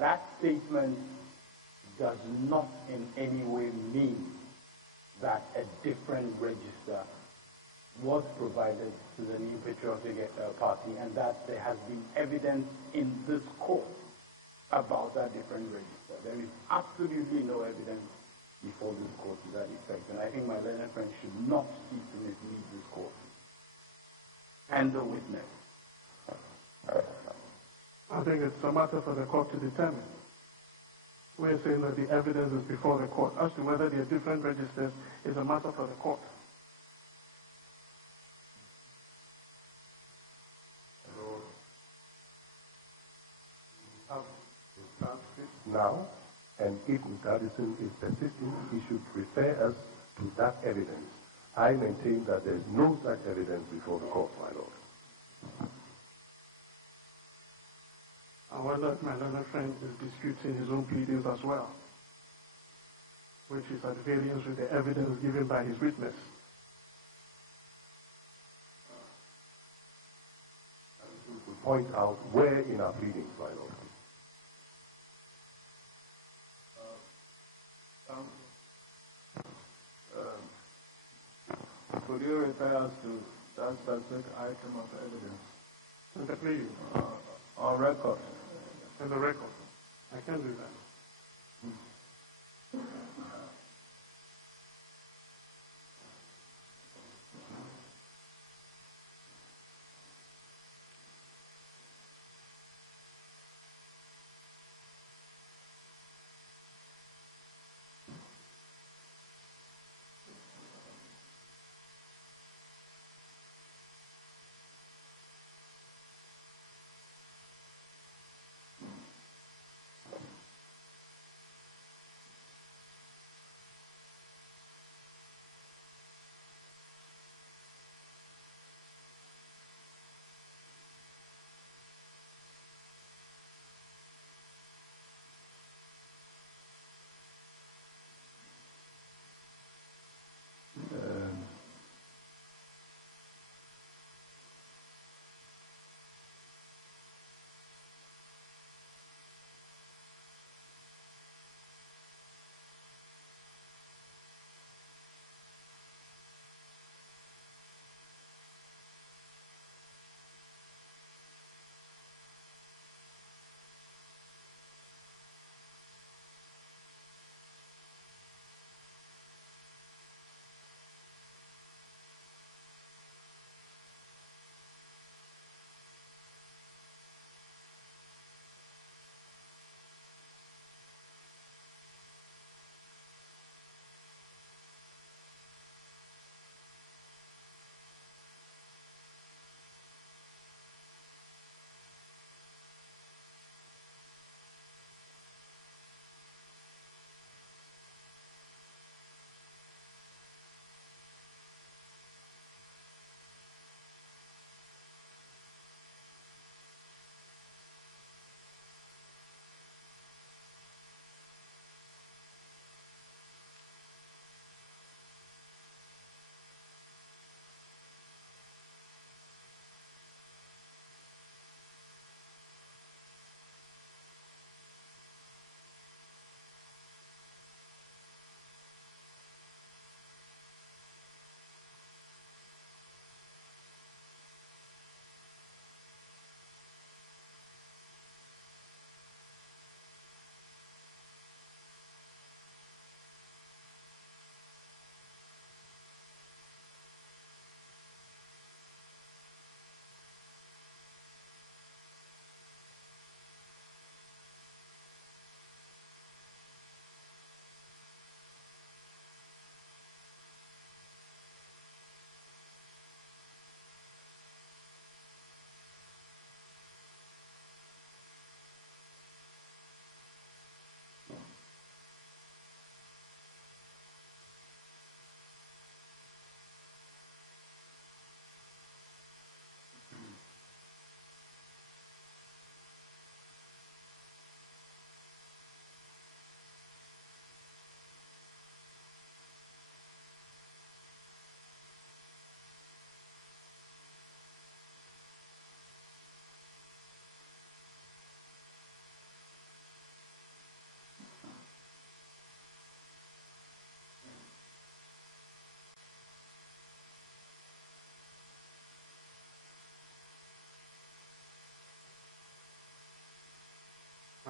That statement does not in any way mean that a different register was provided to the New Patriotic Party and that there has been evidence in this court about that different register. There is absolutely no evidence before this court to that effect, and I think my learned friend should not seek to mislead this court and the witness. I think it's a matter for the court to determine. We're saying that the evidence is before the court. As to whether there are different registers is a matter for the court. Now, and if Mr. Addison is persisting, he should refer us to that evidence. I maintain that there is no such evidence before the court, my lord. However, my learned friend is disputing his own pleadings as well, which is at variance with the evidence given by his witness. To point out where in our pleadings, my lord. Could you refer us to that specific item of evidence? In the plea? On record. In the record. I can do that.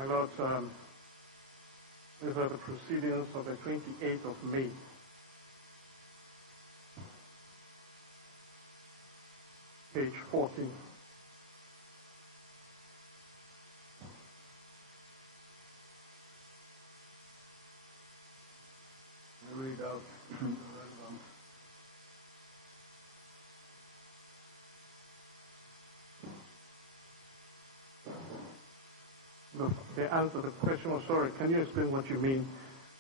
My Lord, these are the proceedings of the 28th of May. Page 14. Read out. The answer, the question was, sorry, can you explain what you mean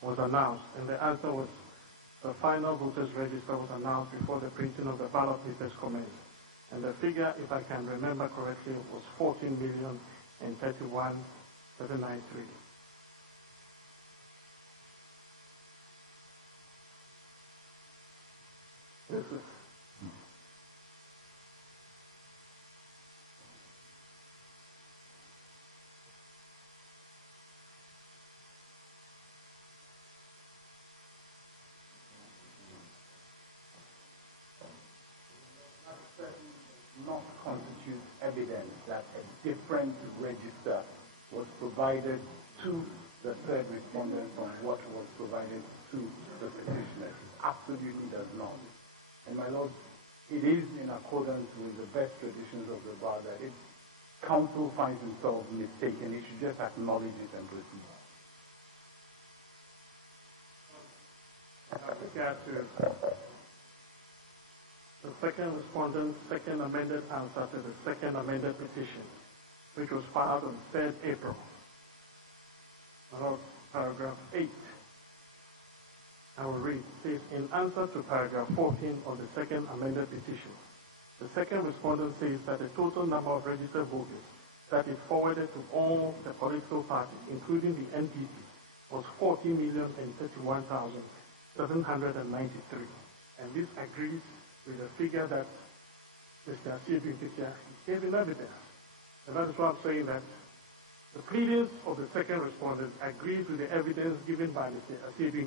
was announced? And the answer was, the final voters register was announced before the printing of the ballot papers commenced. And the figure, if I can remember correctly, was 14,031,793. This is not constitute evidence that a different register was provided to the third respondent from what was provided to the petitioner. It absolutely does not. And my Lord, it is in accordance with the best traditions of the bar that if counsel finds himself mistaken, he should just acknowledge it and proceed. with regard to the second respondent's second amended answer to the second amended petition, which was filed on 3rd April. Paragraph 8. I will read. It says, in answer to paragraph 14 of the second amended petition, the second respondent says that the total number of registered voters that is forwarded to all the political parties, including the NPP, was 40,031,793. And this agrees with the figure that Mr. Asiabi gave in evidence. And that is why I'm saying that the pleadings of the second respondent agrees with the evidence given by Mr. Asiabi,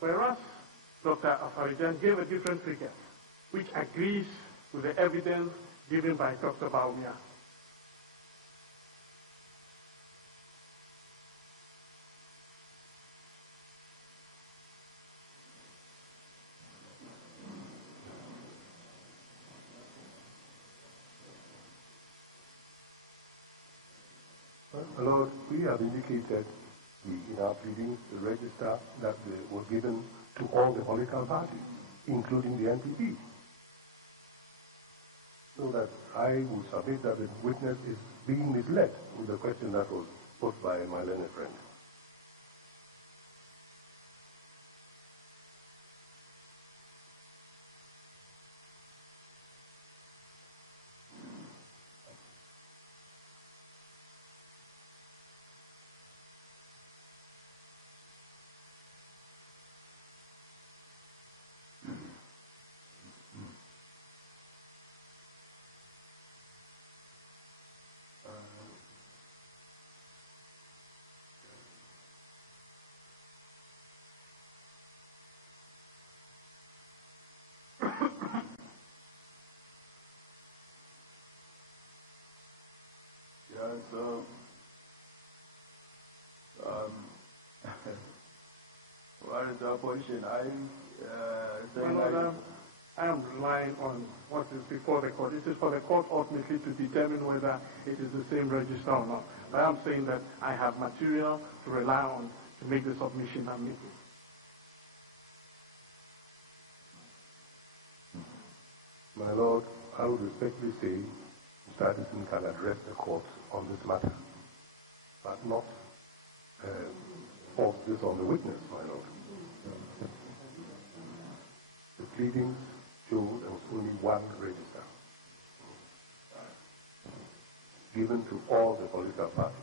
whereas Dr. Afarijan gave a different figure, which agrees with the evidence given by Dr. Baumia. My Lord, we have indicated in our pleadings the register that was given to all the political parties, including the NPP. So that I would submit that the witness is being misled with the question that was posed by my learned friend. Yeah, so, what is the position? I am relying on what is before the court. It is for the court ultimately to determine whether it is the same register or not. But I'm saying that I have material to rely on to make the submission I'm making. My Lord, I would respectfully say Mr. Addison can address the court on this matter, but not force this on the witness, my Lord. The pleadings show there was only one register given to all the political parties.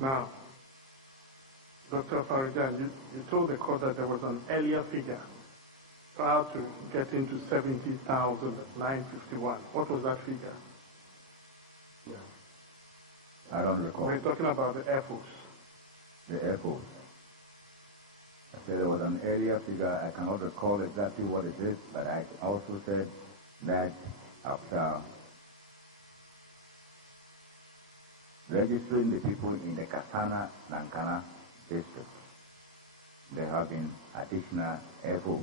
Now, Dr. Farijan, you told the court that there was an earlier figure proud to get into 70,951. What was that figure? I don't recall. We're talking about the Air Force. The Air Force. I said there was an area figure. I cannot recall exactly what it is, but I also said that after registering the people in the Kasana-Nankana district, there have been additional Air Force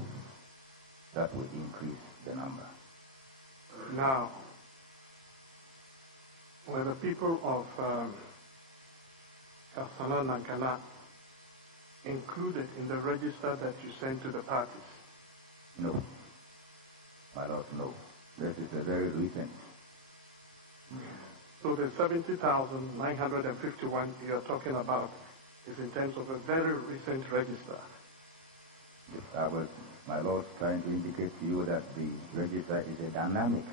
that will increase the number. Now, were the people of Kasana-Nankana included in the register that you sent to the parties? No. My Lord, no. This is a very recent. So the 70,951 you're talking about is in terms of a very recent register. I was, my Lord, trying to indicate to you that the register is a dynamic.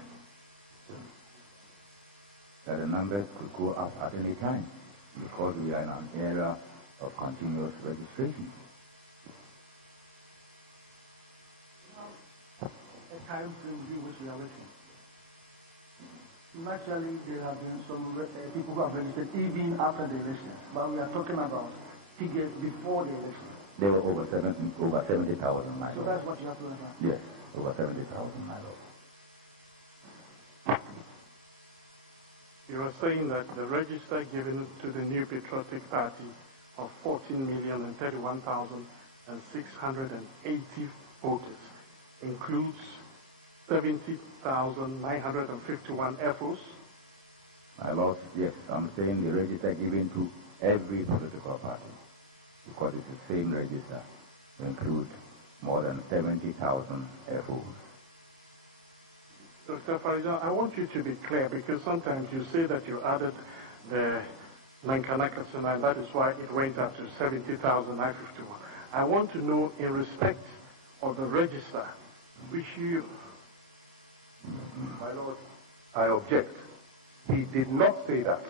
That the numbers could go up at any time because we are in an era of continuous registration. A time frame due which we are looking. Naturally, there have been some people who have registered even after the elections, but we are talking about figures before the election. There were over 70,000, my So Lord. that's what you have to understand. Yes, over 70,000, my Lord. You are saying that the register given to the New Patriotic Party of 14,031,680 voters includes 70,951 Air Force? My Lord, yes, I'm saying the register given to every political party because it's the same register to include more than 70,000 Air Force. Dr. Farijan, I want you to be clear because sometimes you say that you added the Nankana-Katsina and that is why it went up to 70,951. I want to know in respect of the register which you... My Lord, I object. He did not say that.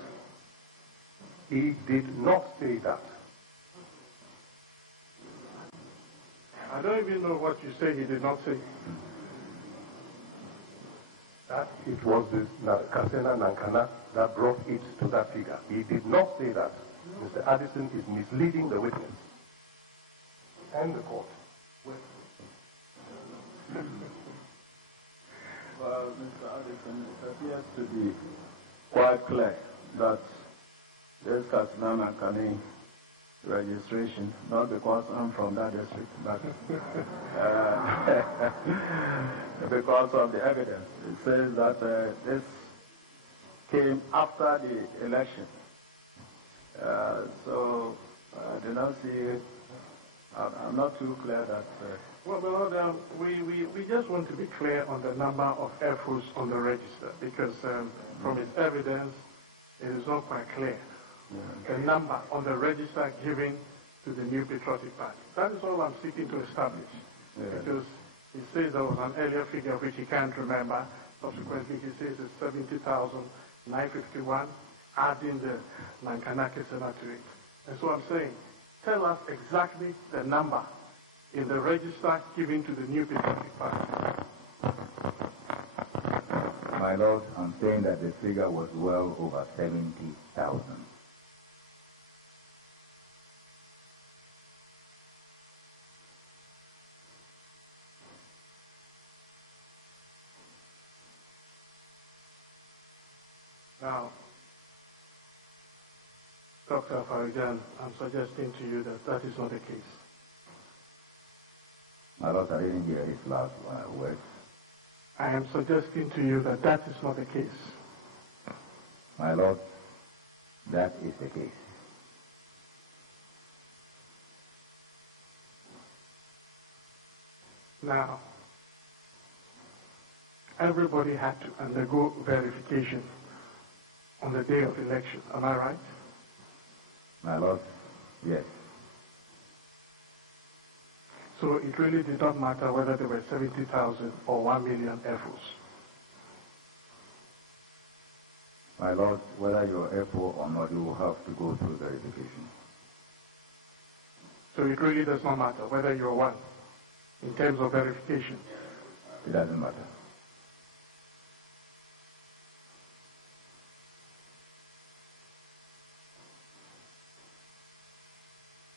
He did not say that. I don't even know what you say he did not say. That it was this Kasena Nankana that brought it to that figure. He did not say that. Mr. Addison is misleading the witness and the court. Well, Mr. Addison, it appears to be quite clear that this Katsina and Kani registration, not because I'm from that district, but because of the evidence. It says that this came after the election. So I do not see, I'm not too clear that... Well, we just want to be clear on the number of Air Force on the register because from its evidence, it is not quite clear. The number on the register given to the New Patriotic Party. That is all I'm seeking to establish. Because he says there was an earlier figure which he can't remember. Subsequently, he says it's 70,951, adding the Nankana-Katsina to it. And so I'm saying, tell us exactly the number in the register given to the New Patriotic Party. My Lord, I'm saying that the figure was well over 70,000. Now, Dr. Farijan, I'm suggesting to you that that is not the case. My Lord, I didn't hear his last words. I am suggesting to you that that is not the case. My Lord, that is the case. Now, everybody had to undergo verification on the day of election. Am I right? My Lord, yes. So it really did not matter whether there were 70,000 or 1 million Air Force. My Lord, whether you're airport or not, you will have to go through verification. So it really does not matter whether you're one. in terms of verification? It doesn't matter.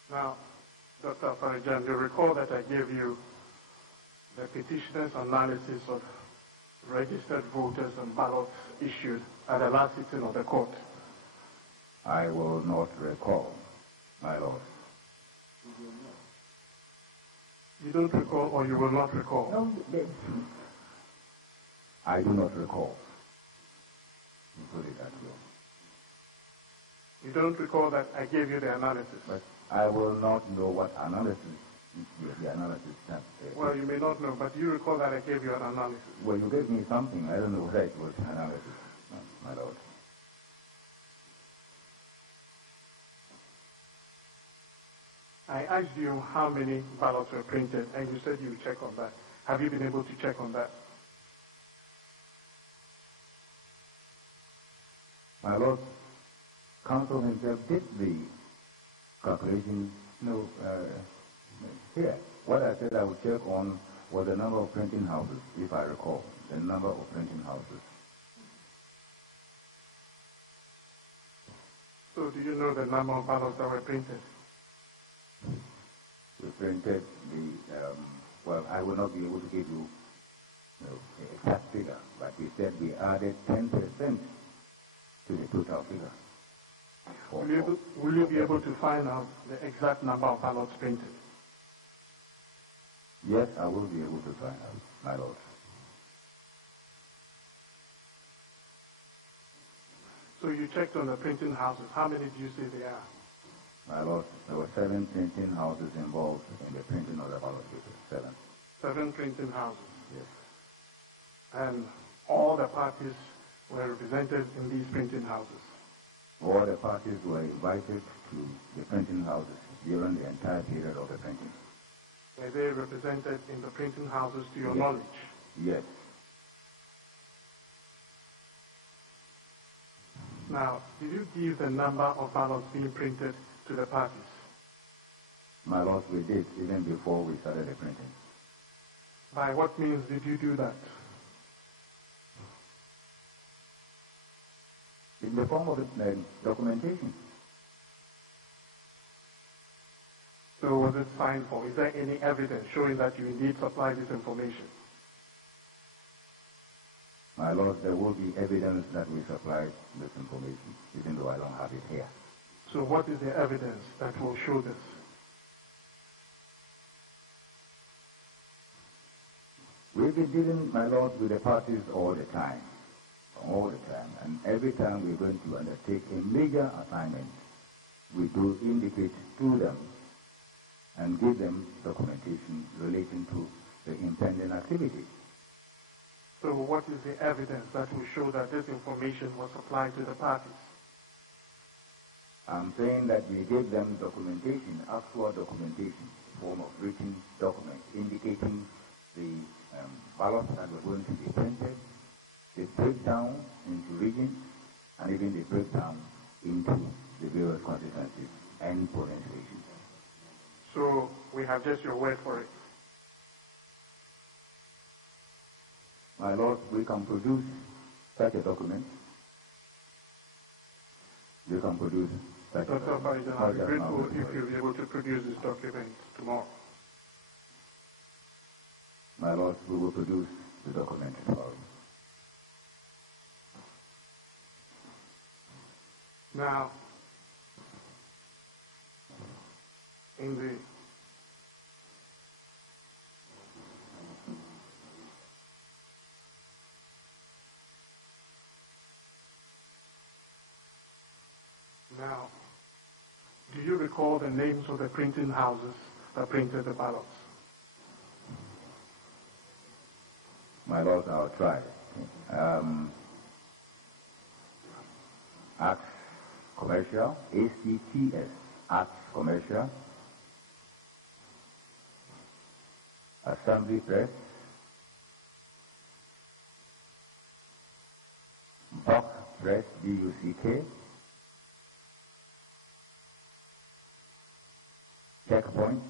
Now, Dr. Farijan, you recall that I gave you the petitioner's analysis of registered voters and ballots issued at the last sitting of the court. I will not recall, my lord. You don't recall, or you will not recall? No, I do not recall. You put it that way. You don't recall that I gave you the analysis? But I will not know what analysis, the analysis that... Well, you may not know, but do you recall that I gave you an analysis? Well, you gave me something. I don't know whether it was analysis, my lord. I asked you how many ballots were printed, and you said you would check on that. Have you been able to check on that? My lord, counsel himself did the calculation, here. What I said I would check on was the number of printing houses, if I recall, the number of printing houses. So do you know the number of ballots that were printed? We printed well, I will not be able to give you, the exact figure, but we said we added 10% to the total figure. Will you be able to find out the exact number of ballots printed? Yes, I will be able to find out, my lord. So you checked on the printing houses. How many do you say there are? My lord, there were 7 printing houses involved in the printing of the ballot papers. 7. 7 printing houses. Yes. And all the parties were represented in these printing houses. All the parties were invited to the printing houses during the entire period of the printing. Were they represented in the printing houses to your knowledge? Yes. Now, did you give the number of ballots being printed to the parties? My lord, we did, even before we started the printing. By what means did you do that? In the form of documentation. So was it signed for? Is there any evidence showing that you indeed supplied this information? My lord, there will be evidence that we supplied this information, even though I don't have it here. So what is the evidence that will show this? We've been dealing, my lord, with the parties all the time. And every time we're going to undertake a major assignment, we do indicate to them and give them documentation relating to the impending activity. So what is the evidence that will show that this information was supplied to the parties? I'm saying that we gave them documentation, actual documentation, form of written document indicating the ballots that were going to be printed, the breakdown into regions, and even the breakdown into the various constituencies and polling stations. So we have just your word for it. My lord, we can produce such a document. You can produce such a Dr. document. Biden, I'll be grateful if you'll be able to produce this document tomorrow. My lord, we will produce the document tomorrow. Now, in the Now, do you recall the names of the printing houses that printed the ballots? My lord, I'll try. Acts Commercial, ACTS, Acts Commercial, Assembly Press, Buck Press, BUCK, Checkpoint,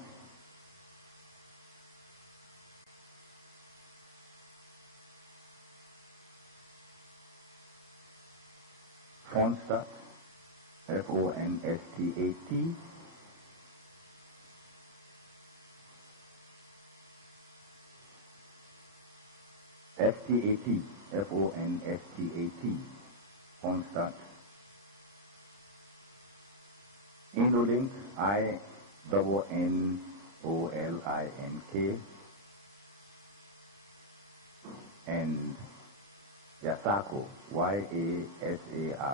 Fonstat, F-O-N-S-T-A-T, S-T-A-T, F-O-N-S-T-A-T, Fonstat. Indolink, I-N-N-O-L-I-N-K, and Yasako, Y-A-S-A-R-K-O,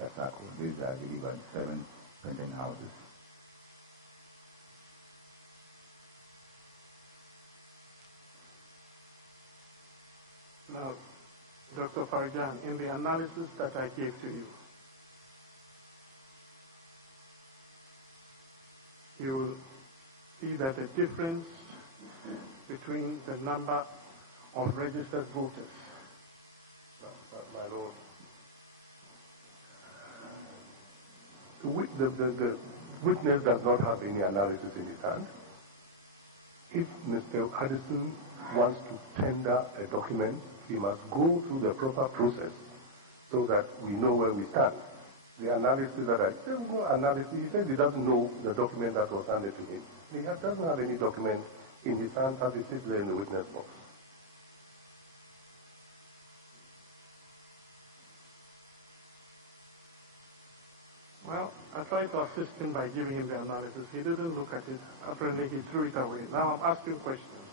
Yasako. These are delivered 7 printing houses. Now, Dr. Farjan, in the analysis that I gave to you, you will see that the difference between the number of registered voters. My Lord, the witness does not have any analysis in his hand. If Mr. Addison wants to tender a document, he must go through the proper process so that we know where we stand. The analysis that there's no analysis. He says he doesn't know the document that was handed to him. He doesn't have any document in his hand as he sits there in the witness box. Well, I tried to assist him by giving him the analysis. He didn't look at it. Apparently, he threw it away. Now I'm asking questions.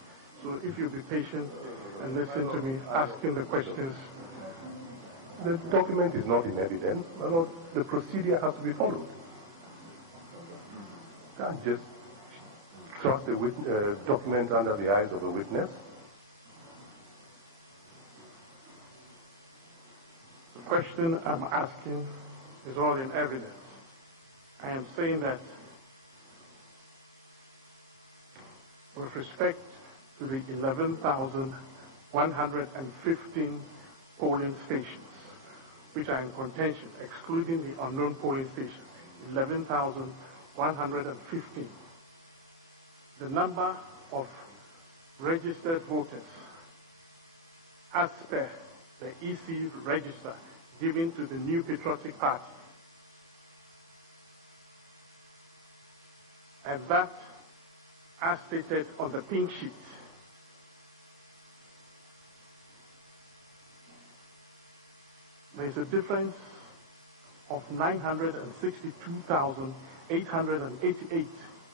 So if you'll be patient and listen to me asking the questions. The document is not in evidence. My Lord, the procedure has to be followed. Can't just trust the document under the eyes of a witness. The question I'm asking is all in evidence. I am saying that with respect to the 11,115 polling stations, which are in contention, excluding the unknown polling stations, 11,115. The number of registered voters as per the EC register given to the New Patriotic Party, and that as stated on the pink sheet, there is a difference of 962,888,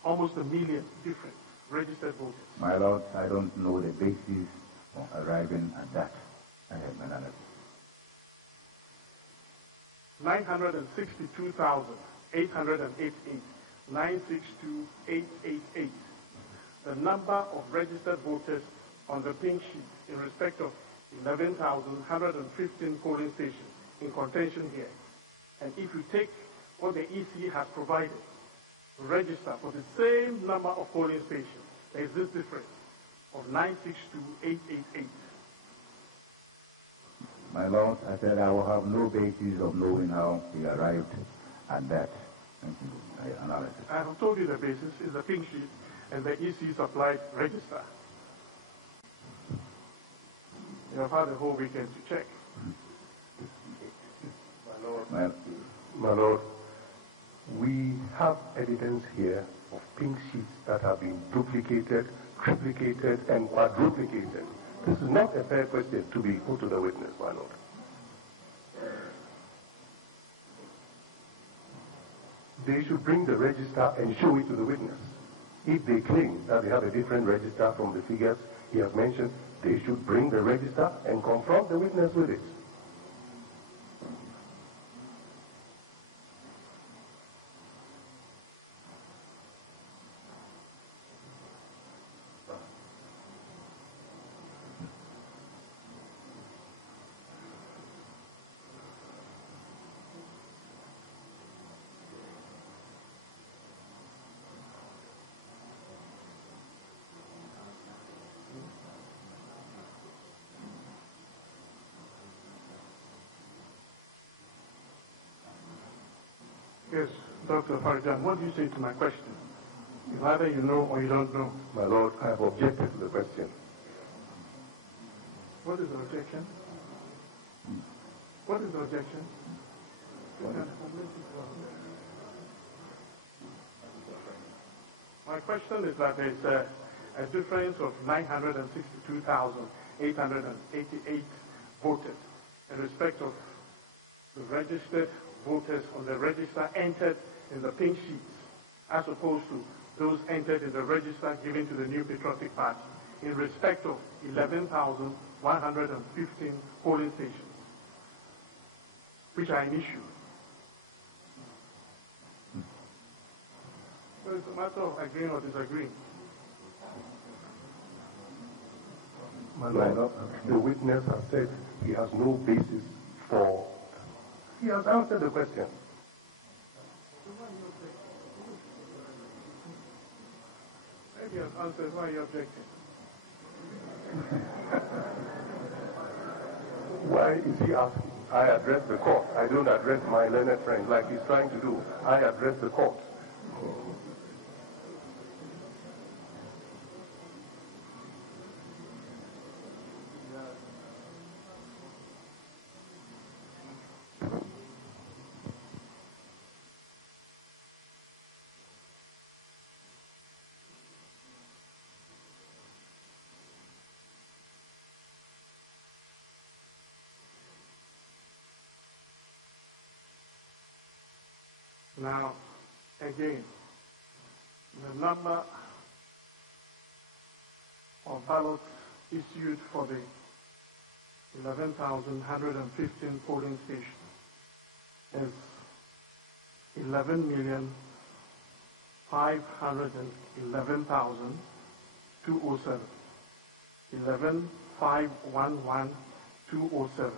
almost a million different registered voters. My Lord, I don't know the basis for arriving at that. I have an analysis. 962,888, 962,888. The number of registered voters on the pink sheet in respect of 11,115 polling stations in contention here. And if you take what the EC has provided to register for the same number of polling stations, there is this difference of 962,888. My Lord, I said I will have no basis of knowing how he arrived at that analysis. I have told you the basis is the pink sheet and the EC supplied register. You have had a whole weekend to check. My Lord, we have evidence here of pink sheets that have been duplicated, triplicated, and quadruplicated. This is not a fair question to be put to the witness, my Lord. They should bring the register and show it to the witness. If they claim that they have a different register from the figures he has mentioned, they should bring the register and confront the witness with it. Yes, Dr. Farjan, what do you say to my question? Either you know or you don't know. My Lord, I have objected to the question. What is the objection? What What is the objection? My question is that there's a difference of 962,888 voters in respect of the registered voters on the register entered in the pink sheets, as opposed to those entered in the register given to the New Patriotic Party, in respect of 11,115 polling stations, which are an issue. So it's a matter of agreeing or disagreeing. My Lord, the witness has said he has no basis for... He has answered the question. Maybe he has answered. Why are you objecting? Why is he asking? I address the court. I don't address my learned friend like he's trying to do. I address the court. Now, again, the number of ballots issued for the 11,115 polling stations is 11,511,207. 11,511,207.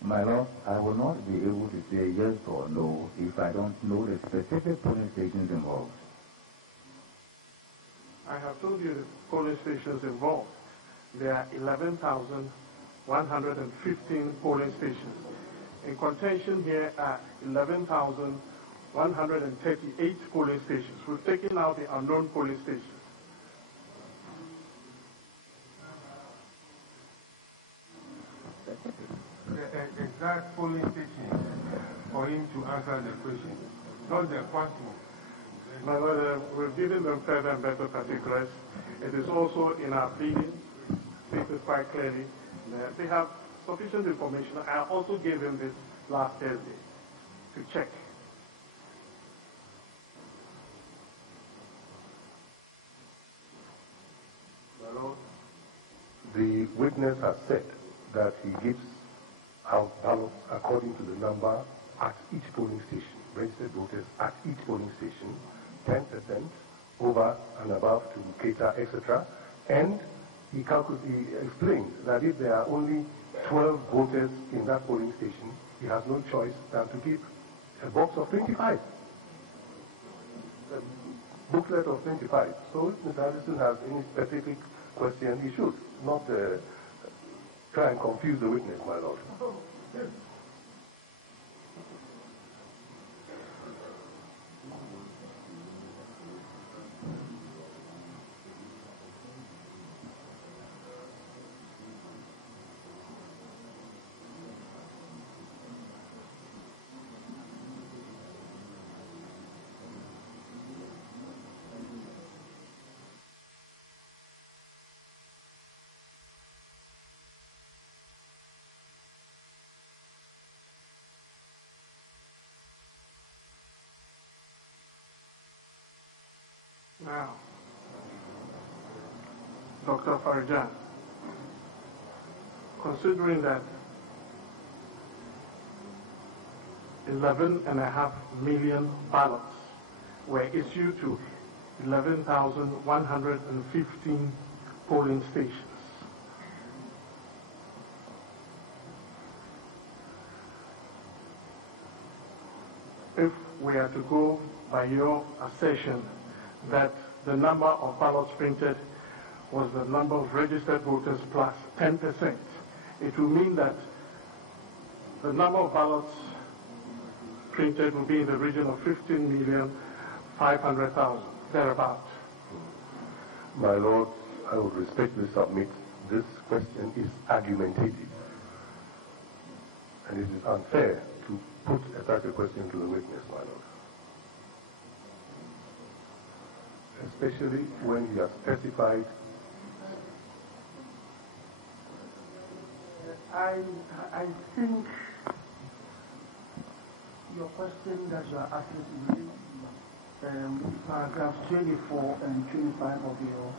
My Lord, I will not be able to say yes or no if I don't know the specific polling stations involved. I have told you the polling stations involved. There are 11,115 polling stations. In contention here are 11,138 polling stations. We've taken out the unknown polling stations. The exact polling station for him to answer the question, not the quantum. My Lord, we've given them further and better particulars. It is also in our pleadings, stated quite clearly. They have sufficient information. I also gave them this last Thursday to check. My Lord, the witness has said that he gives out ballots according to the number at each polling station, registered voters at each polling station, 10% over and above to cater, etc. And he explains that if there are only 12 voters in that polling station, he has no choice than to give a box of 25, a booklet of 25. So if Mr. Addison has any specific question, he should not try and confuse the witness, my Lord. Now, Dr. Farjan, considering that 11.5 million ballots were issued to 11,115 polling stations, if we are to go by your assertion that the number of ballots printed was the number of registered voters plus 10%, it will mean that the number of ballots printed will be in the region of 15,500,000, thereabout. My Lord, I would respectfully submit this question is argumentative. And it is unfair to put such a question to the witness, my lord. Especially when you have specified. I think your question that you are asking is paragraphs 24 and 25 of your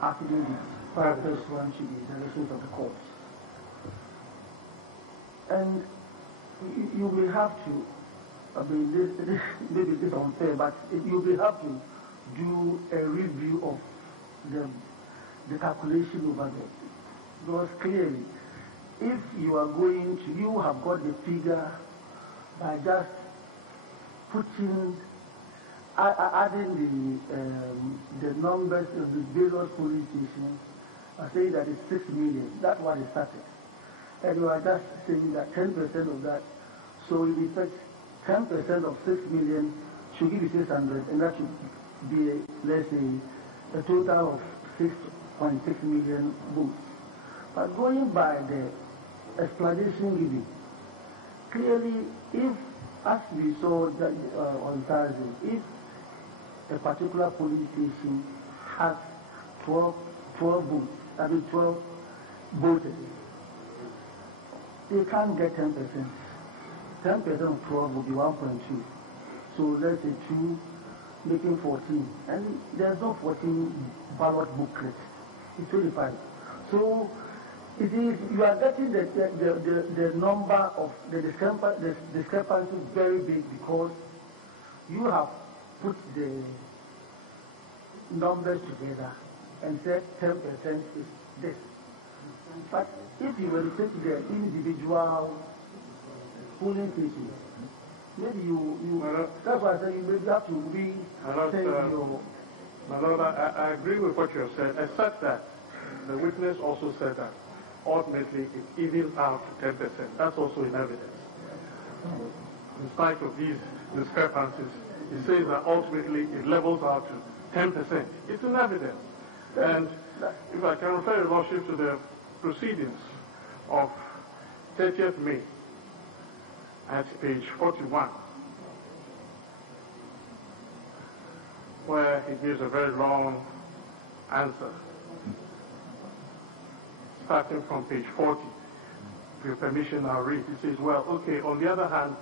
affidavit. Paragraph 1 should be the decisions of the courts. And you will have to, I mean, this maybe this is unfair, but you will have to do a review of the calculation over there. Because clearly, if you are going to, you have got the figure by just putting, adding the numbers of the various police stations, I say that it's 6 million. That's what it started. And you are just saying that 10% of that, so in effect, 10% of 6 million should give you 600, and that should be, let's say, a total of 6.6 million booths. But going by the explanation given, clearly, if, as we saw that, on Thursday, if a particular police station has 12 booths, I mean 12 voters, they can't get 10%. 10% of 12 will be 1.2. So let's say 2, making 14. And there's no 14 ballot booklet. It's 25. So it is, you are getting the number of the discrepancy very big because you have put the numbers together and said 10% is this. But if you were to take the individual polling stations, maybe that's why I say you maybe have to re-say your... My Lord, I agree with what you have said, except that the witness also said that ultimately it evens out to 10%. That's also in evidence. In spite of these discrepancies, it says that ultimately it levels out to 10%. It's in evidence. And if I can refer your Lordship to the proceedings of 30th May at page 41, where he gives a very long answer. Starting from page 40, with your permission, I'll read. It says, well, okay, on the other hand,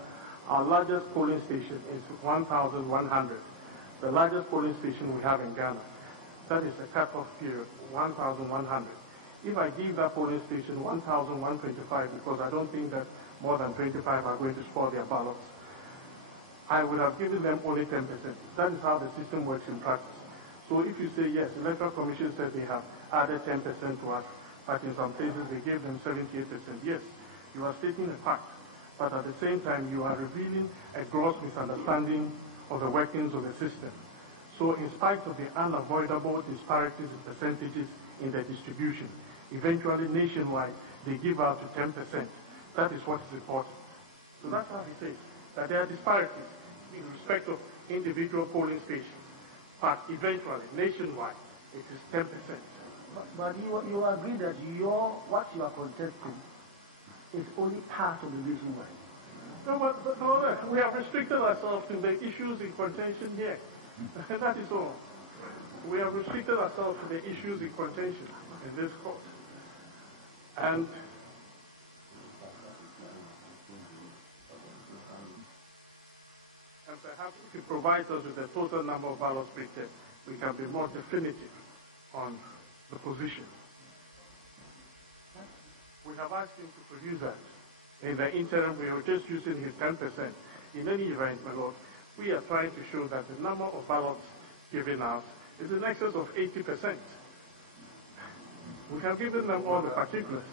our largest polling station is 1,100. The largest polling station we have in Ghana. That is the cutoff period, 1,100. If I give that polling station 1,125, because I don't think that more than 25 are going to spoil their ballots, I would have given them only 10%. That is how the system works in practice. So if you say, yes, the Electoral Commission said they have added 10% to us, but in some cases they gave them 78%. Yes, you are stating a fact, but at the same time you are revealing a gross misunderstanding of the workings of the system. So in spite of the unavoidable disparities in percentages in the distribution, eventually nationwide they give out to 10%. That is what is important. So that's how he says that there are disparities in respect of individual polling stations, but eventually nationwide it is 10%. But you agree that what you are contesting is only part of the nationwide. No, but we have restricted ourselves to the issues in contention here. That is all. We have restricted ourselves to the issues in contention in this court. And perhaps if it provides us with the total number of ballots printed, we can be more definitive on the position. We have asked him to produce that. In the interim, we are just using his 10%. In any event, my Lord, we are trying to show that the number of ballots given out is in excess of 80%. We have given them all the particulars.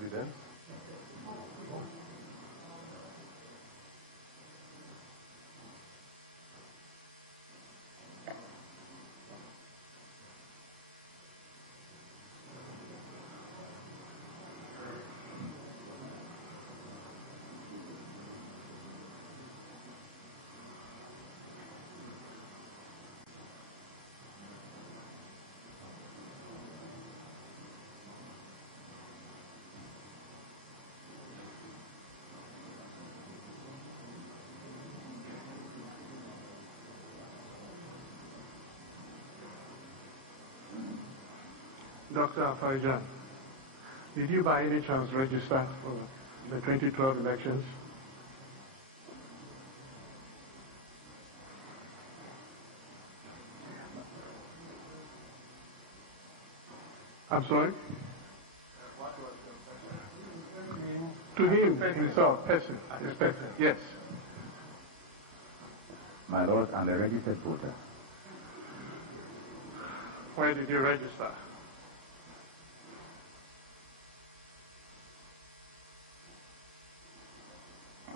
Evidence. Dr. Afarijan, did you by any chance register for the 2012 elections? I'm sorry? To him, himself, person, yes. My Lord, I'm a registered voter. Where did you register?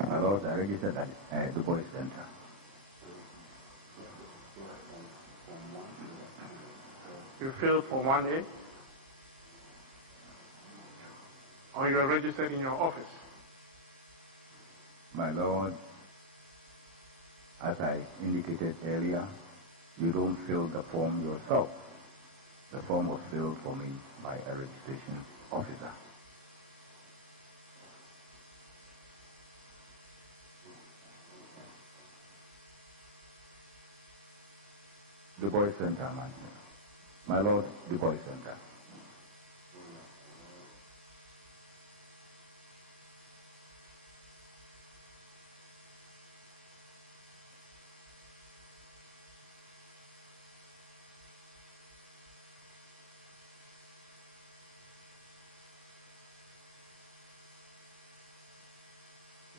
My Lord, I registered at the Boys Center. You filled for 1A? Or you are registered in your office? My Lord, as I indicated earlier, you don't fill the form yourself. The form was filled for me by a registration officer. The Boys Center, my Lord, the Boys Center.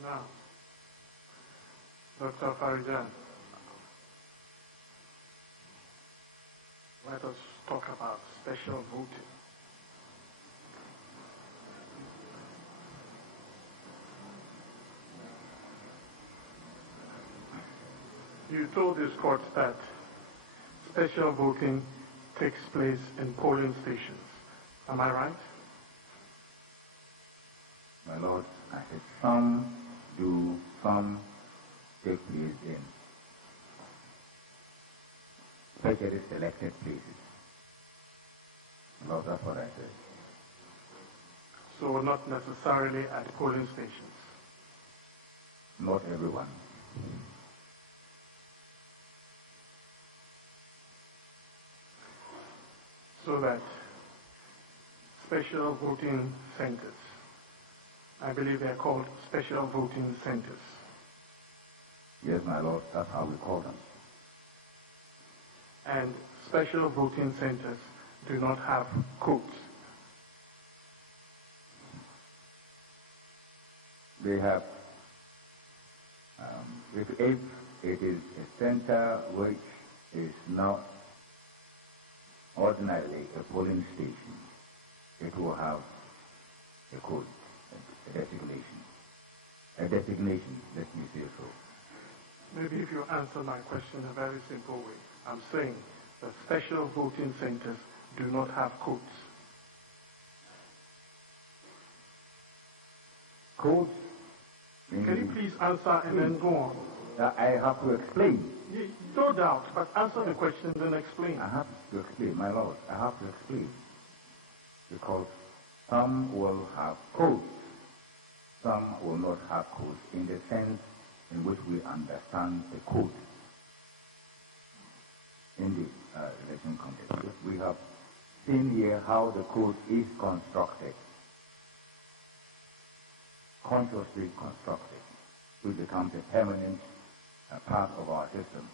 Now, Dr. Farijan, let us talk about special voting. You told this court that special voting takes place in polling stations. Am I right? My Lord, I said some do, some take place in specially selected places. My Lord, that's what I said. So not necessarily at polling stations? Not everyone. So that special voting centers, I believe they're called special voting centers. Yes, my Lord, that's how we call them. And special voting centers do not have codes. They have, if it is a center which is not ordinarily a polling station, it will have a code, a designation. A designation, let me say so. Maybe if you answer my question in a very simple way. I'm saying that special voting centers do not have codes. Codes? Can you please answer and then go on? I have to explain. No doubt, but answer the question and then explain. I have to explain, my Lord. I have to explain. Because some will have codes. Some will not have codes in the sense in which we understand the code in the election context. We have seen here how the code is constructed, consciously constructed, which becomes a permanent part of our system.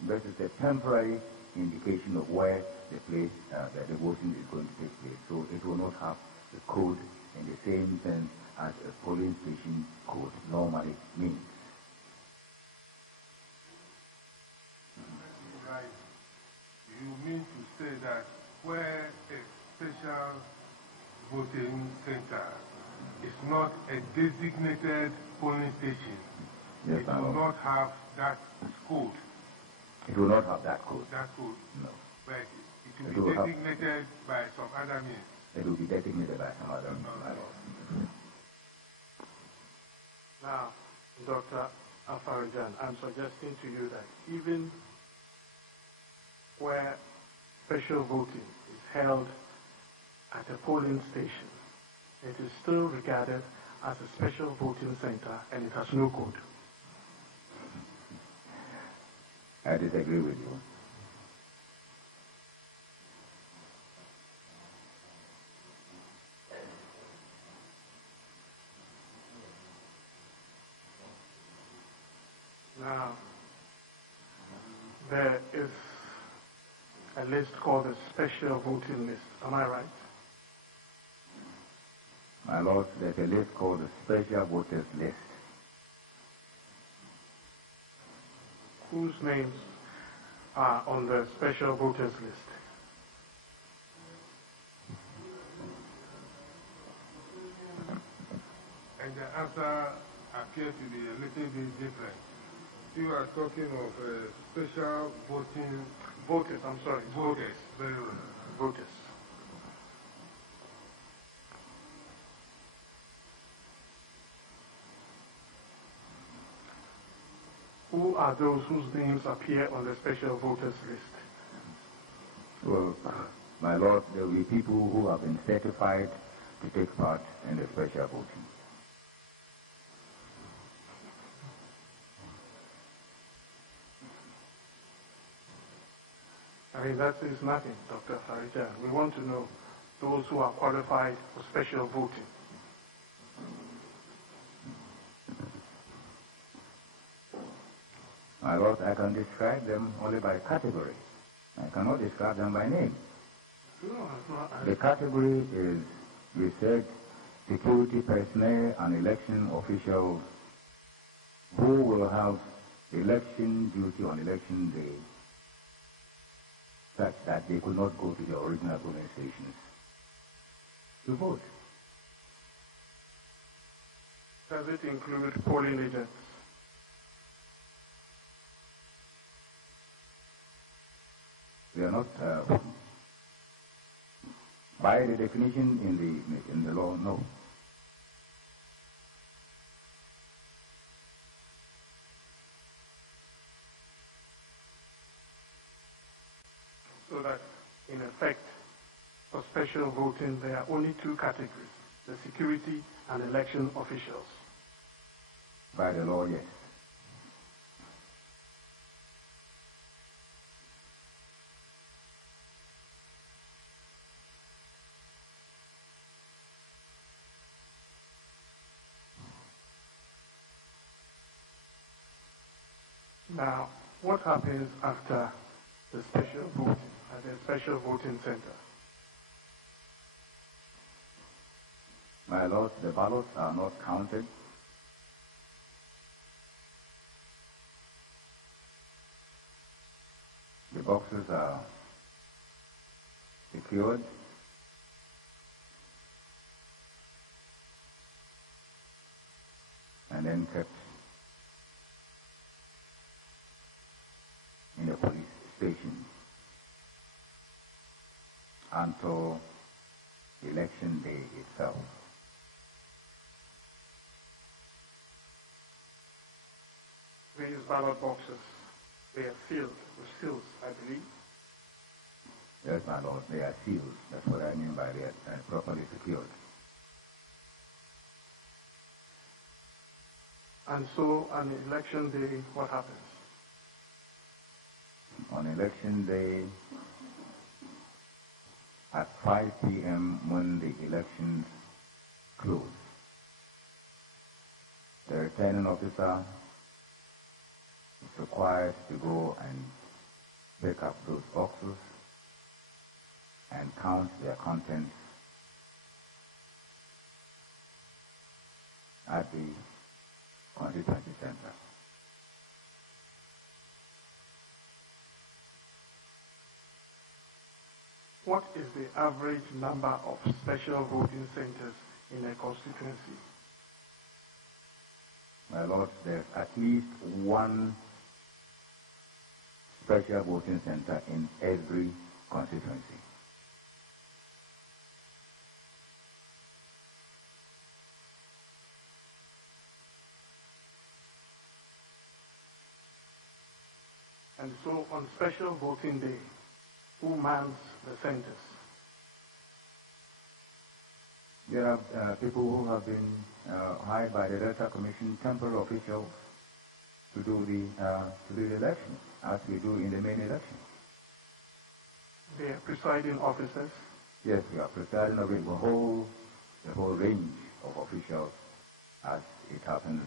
This is a temporary indication of where the place that the voting is going to take place. So it will not have the code in the same sense as a polling station code normally means. Right. You mean to say that where a special voting center is not a designated polling station, Yes, it will not have that code? It will not have that code. That code? No. But it will be designated by some other means? It will be designated by some other means, my Lord. Now, Dr. Afarijan, I'm suggesting to you that even where special voting is held at a polling station, it is still regarded as a special voting center and it has no code. I disagree with you. there is a list called the special voting list. Am I right? My Lord, there's a list called the special voters list. Whose names are on the special voters list? And the answer appears to be a little bit different. You are talking of special voting... Voters, I'm sorry. Voters, very well. Voters. Who are those whose names appear on the special voters list? Well, my Lord, there will be people who have been certified to take part in the special voting. I mean, that is nothing, Dr. Farija. We want to know those who are qualified for special voting. My Lord, I can describe them only by category. I cannot describe them by name. The category is research, security personnel, and election officials who will have election duty on election day, such that they could not go to the original polling stations to vote. Does it include polling agents? They are not, by the definition in the law, no. So that, in effect, for special voting, there are only two categories, the security and election officials. By the law, yes. Now, what happens after the special voting at the special voting center? My Lord, the ballots are not counted. The boxes are secured. And then kept in the police station until election day itself. These ballot boxes, they are sealed with seals, I believe. Yes, my Lord, they are sealed. That's what I mean by they are properly secured. And so on election day, what happens? On election day, at 5 p.m. when the elections close, the returning officer is required to go and pick up those boxes and count their contents at the constituency center. What is the average number of special voting centers in a constituency? My Lord, there's at least one special voting center in every constituency. And so on special voting day, who mans the centers? There are people who have been hired by the Electoral Commission, temporary officials, to do the election, as we do in the main election. They are presiding officers? Yes, we are presiding over the whole range of officials as it happens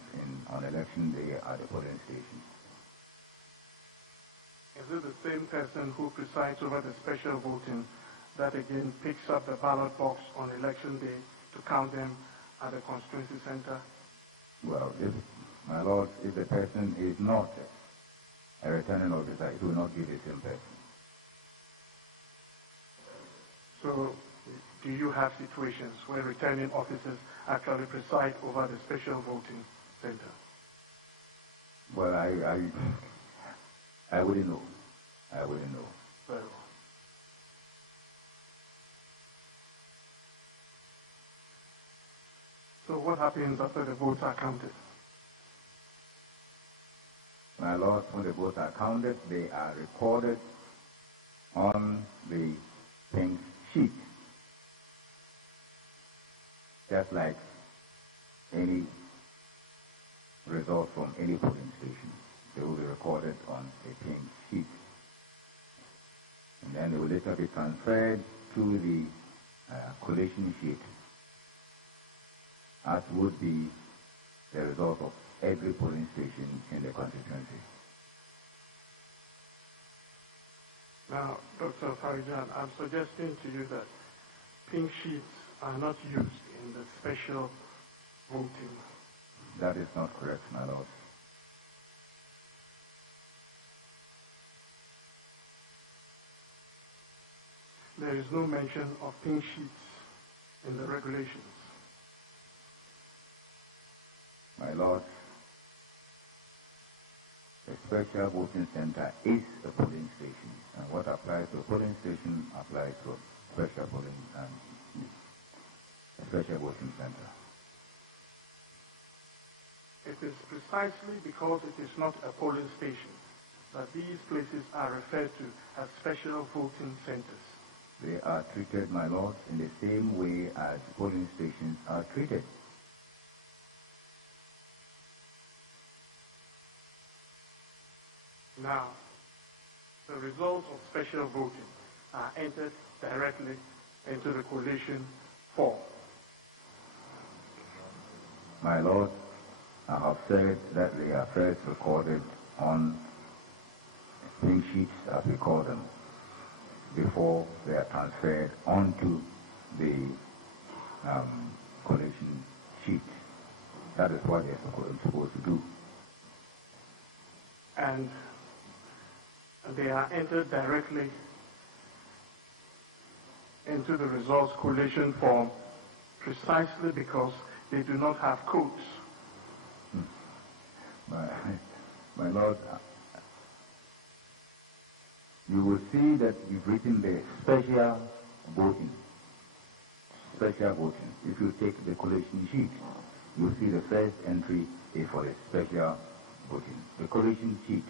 on election day at the polling station. Is it the same person who presides over the special voting that again picks up the ballot box on election day to count them at the constituency center? Well, my lord, if the person is not a returning officer, it will not be the same person. So, do you have situations where returning officers actually preside over the special voting center? Well, I wouldn't know. I wouldn't know. Very well. So what happens after the votes are counted? My lord, when the votes are counted, they are recorded on the pink sheet, just like any result from any polling station. They will be recorded on a pink sheet. And then they will later be transferred to the collation sheet, as would be the result of every polling station in the constituency. Now, Dr. Farijan, I'm suggesting to you that pink sheets are not used in the special voting. That is not correct, my lord. There is no mention of pink sheets in the regulations. My lord, the special voting center is a polling station, and what applies to a polling station applies to a special polling a special voting center. It is precisely because it is not a polling station that these places are referred to as special voting centers. They are treated, my lord, in the same way as polling stations are treated. Now, the results of special voting are entered directly into the collation form. My lord, I have said that they are first recorded on pink sheets, as we call them, before they are transferred onto the collation sheet. That is what they are supposed to do. And they are entered directly into the results collation form precisely because they do not have codes. My lord, you will see that you've written the special voting. Special voting. If you take the collation sheet, you'll see the first entry is for the special voting. The collation sheet.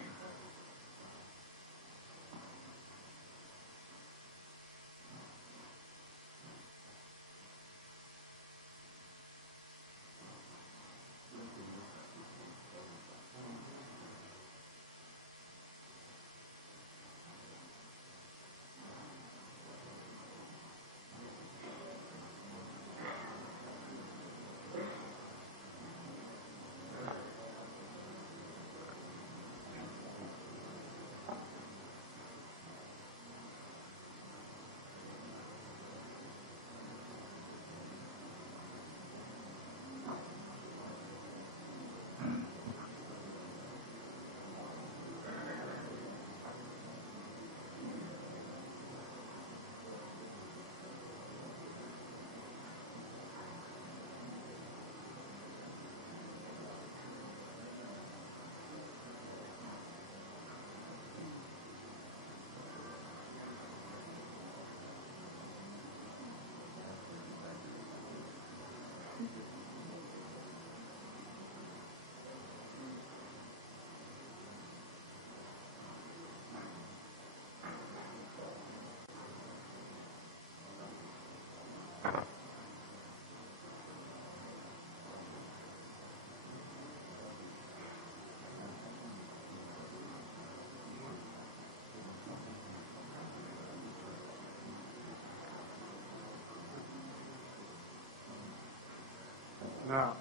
Now,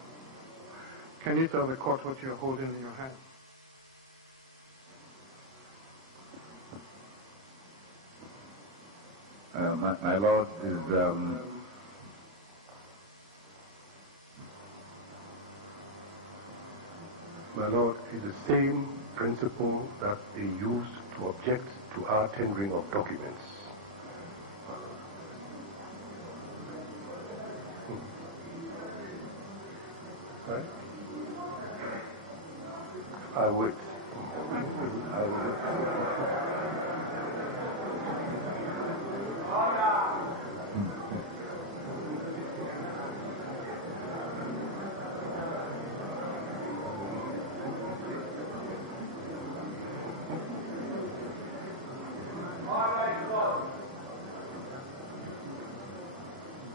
can you tell the court what you're holding in your hand? My Lord, My Lord, is the same principle that they use to object to our tendering of documents. Right? I wait. I wait.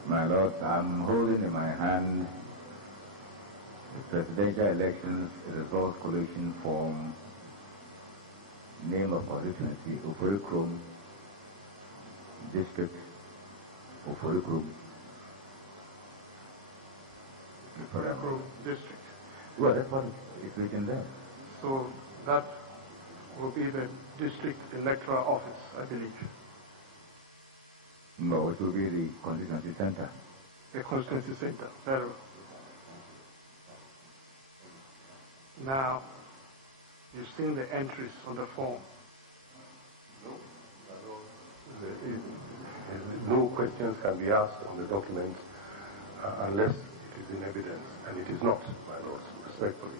My Lord, I'm holding in my hand the presidential elections results collation form, name of constituency, Opericrum, district, Opericrum, district. Well, that's what is written there. So that will be the district electoral office, I believe. No, it will be the constituency center. The constituency center. Very well. Now, you've seen the entries on the form. No questions can be asked on the document unless it is in evidence, and it is not, my lords, respectfully.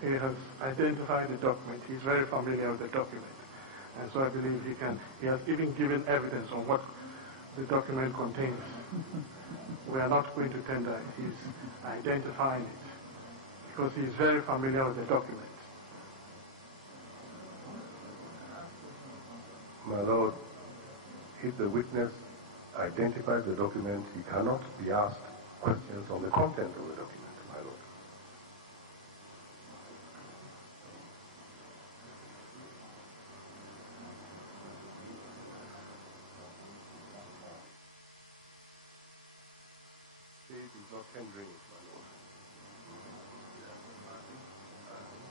He has identified the document. He's very familiar with the document. And so I believe he has even given evidence on what the document contains. We are not going to tender it. He's identifying it because he's very familiar with the document. My lord, if the witness identifies the document, he cannot be asked questions on the content of the document, my lord. It is not tendering it, my lord.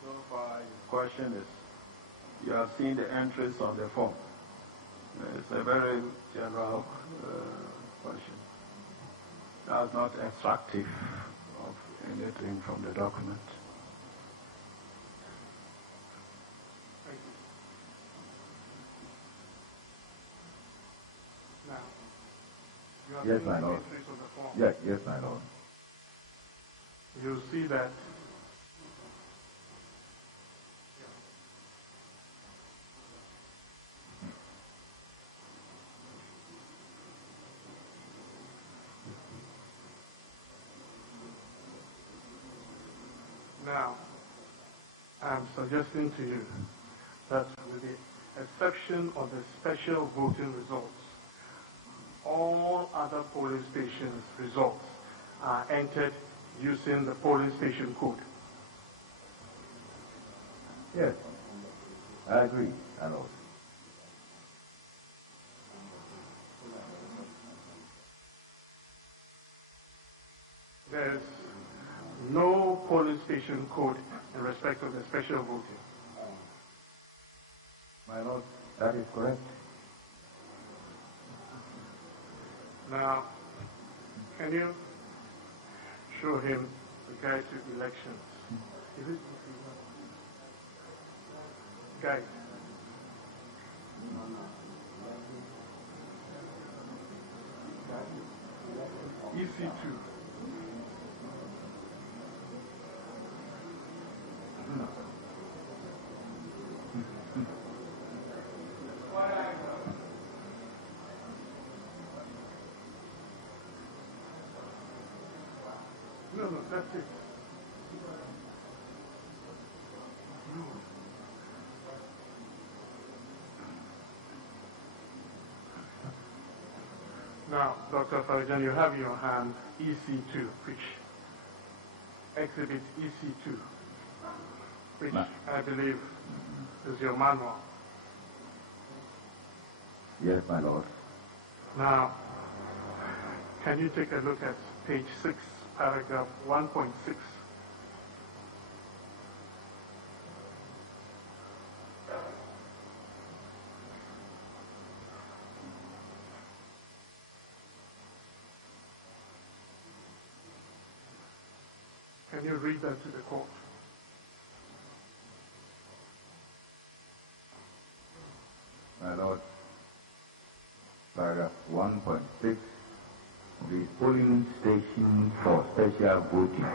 So far, his question is, you have seen the entries on the form. It's a very general question. That's not extractive of anything from the document. Thank you. Now, you have Yes, seen my the lord. entries on the form. Yes, my Lord. You see that now, I'm suggesting to you that with the exception of the special voting results, all other polling stations' results are entered using the polling station code. Yes, I agree, my Lord. There's no polling station code in respect of the special voting. My Lord, that is correct. Now, can you show him the guide to elections? Is it guide? EC2. No, that's it. Now, Dr. Farijan, you have in your hand EC2, which exhibits EC2, which I believe is your manual. Yes, my Lord. Now, can you take a look at page 6, paragraph 1.6? read that to the court. My Lord, paragraph 1.6, the polling station for special voting.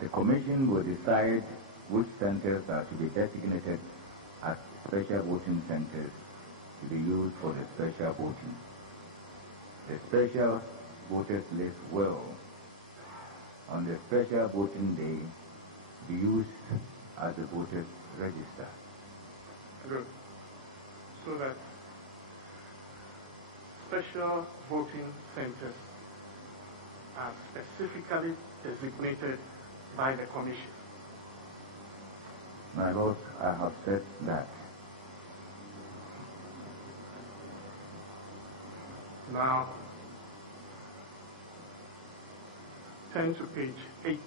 The Commission will decide which centers are to be designated as special voting centers to be used for the special voting. The special voters list will, on the special voting day, be used as a voters register. Good. So that special voting centers are specifically designated by the Commission. My Lord, I have said that. Now, turn to page 8.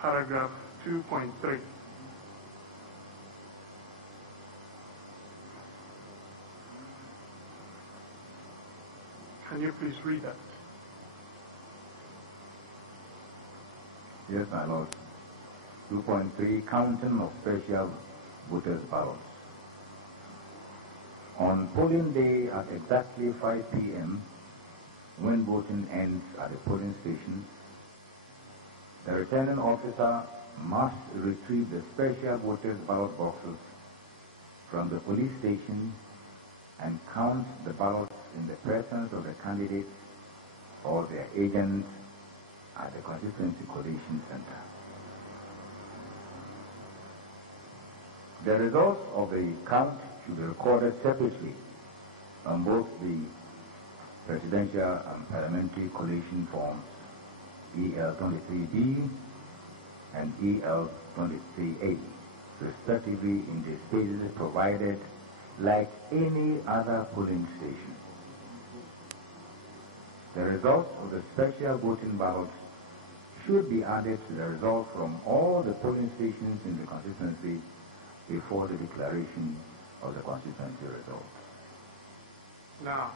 Paragraph 2.3. Can you please read that? Yes, my Lord. 2.3, counting of special voters' ballots. On polling day at exactly 5 p.m., when voting ends at the polling station, the returning officer must retrieve the special voters' ballot boxes from the police station and count the ballots in the presence of the candidates or their agents at the Constituency Collation Center. The results of the count should be recorded separately on both the presidential and parliamentary collation forms EL23B and EL23A, respectively, in the spaces provided like any other polling station. The results of the special voting ballots should be added to the results from all the polling stations in the constituency before the declaration of the constituency results. Now,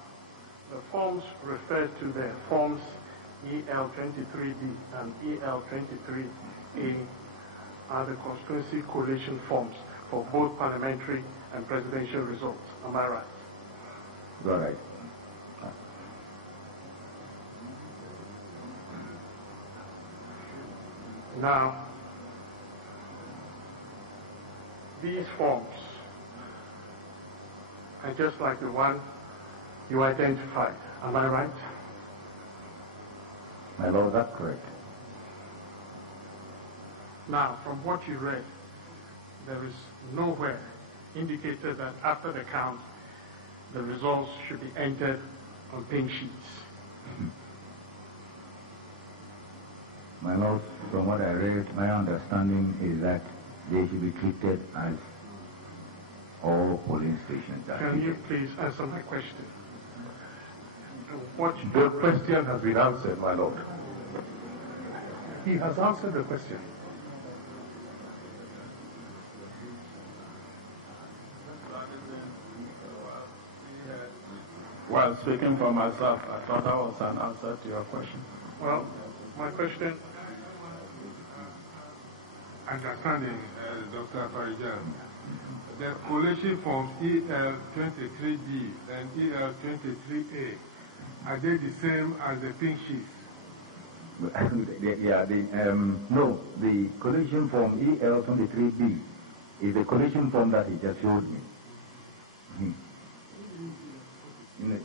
the forms referred to the forms EL23B and EL23A are the constituency collation forms for both parliamentary and presidential results. Am I right? All right. Now, these forms are just like the one you identified. Am I right? My Lord, that's correct. Now, from what you read, there is nowhere indicated that after the count, the results should be entered on pink sheets. My Lord, from what I read, my understanding is that they should be treated as all polling stations. Can you please answer my question? What The question has been answered, my Lord. He has answered the question. Well, speaking for myself, I thought that was an answer to your question. Well, my question... Understanding, Dr. Farijan, the collation forms EL23B and EL23A, are they the same as the pink sheets? No, the collation form EL23B is the collation form that he just showed me.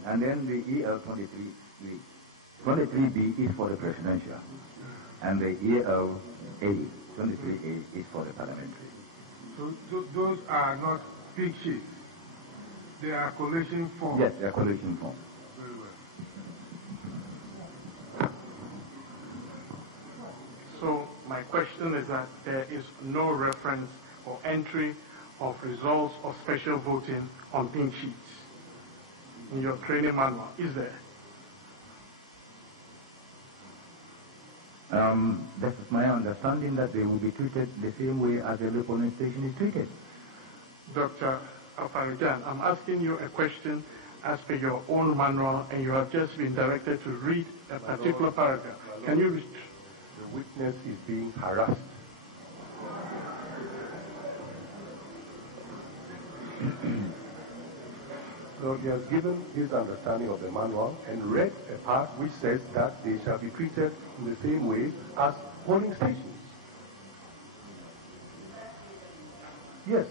And then the EL23B is for the presidential, and the EL23A is for the parliamentary. So those are not pink sheets. They are collation forms. Yes, they are collation forms. Very well. So my question is that there is no reference or entry of results of special voting on pink sheets in your training manual, is there? That is my understanding, that they will be treated the same way as every polling station is treated. Dr. Afarijan, I'm asking you a question as per your own manual, and you have just been directed to read a particular paragraph. Can you read? The witness is being harassed. So he has given his understanding of the manual and read a part which says that they shall be treated in the same way as polling stations. Yes.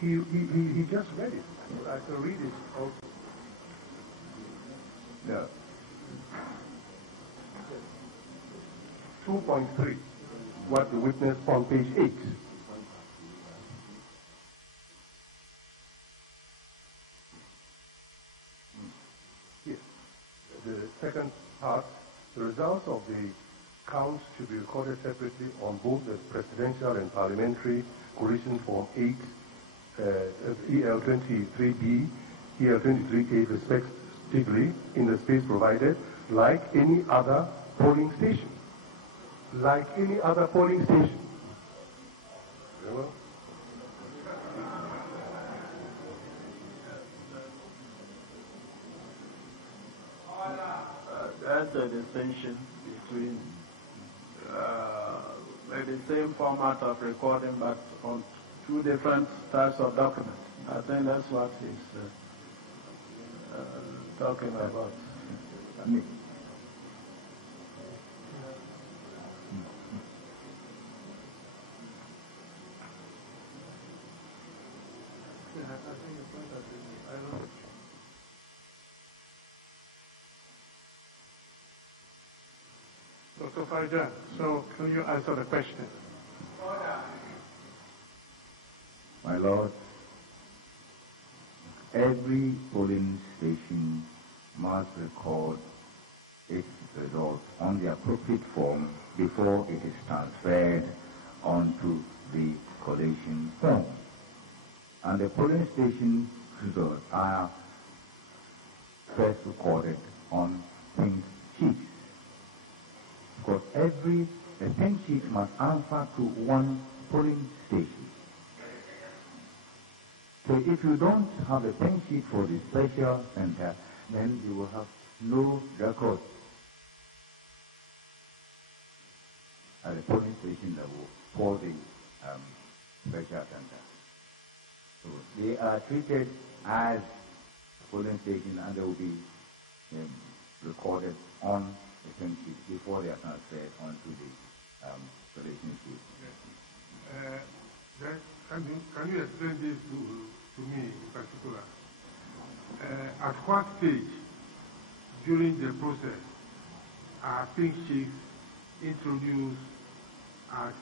He just read it. I can read it also. Yeah. 2.3, what the witness on page 8. Yes. The second part, the results of the counts should be recorded separately on both the presidential and parliamentary coalition form 8, EL23B, EL23A respectively in the space provided, like any other polling station. Like any other polling station. That's a distinction between the same format of recording, but on two different types of documents. I think that's what he's talking about. Dr. Farijan, so can you answer the question? My Lord, every polling station must record its results on the appropriate form before it is transferred onto the collation form. And the polling station results are first recorded on pink sheets. Because the pink sheet must answer to one polling station. So if you don't have a pink sheet for the special center, then you will have no record at the polling station that will for the special center. So they are treated as a polling station, and they will be recorded on the pink sheet before they are transferred onto the collation sheet. Can you explain this to me in particular? At what stage during the process are pink sheets introduced at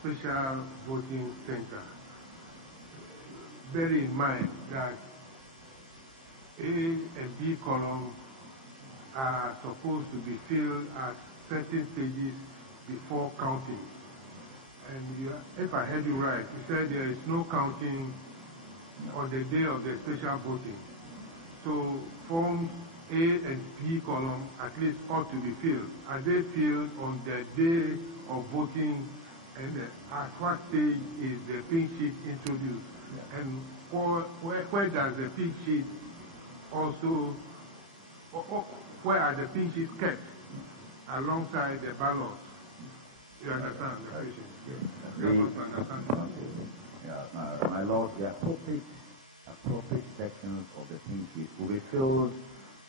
special voting center? Bear in mind that A and B columns are supposed to be filled at certain stages before counting. And if I heard you right, you said there is no counting on the day of the special voting. So forms A and B column at least ought to be filled. Are they filled on the day of voting, and at what stage is the pink sheet introduced? Yeah. And where does the pink sheet also, where are the pink sheets kept alongside the ballots? You understand the question? My Lord, the appropriate sections of the pink sheet will be filled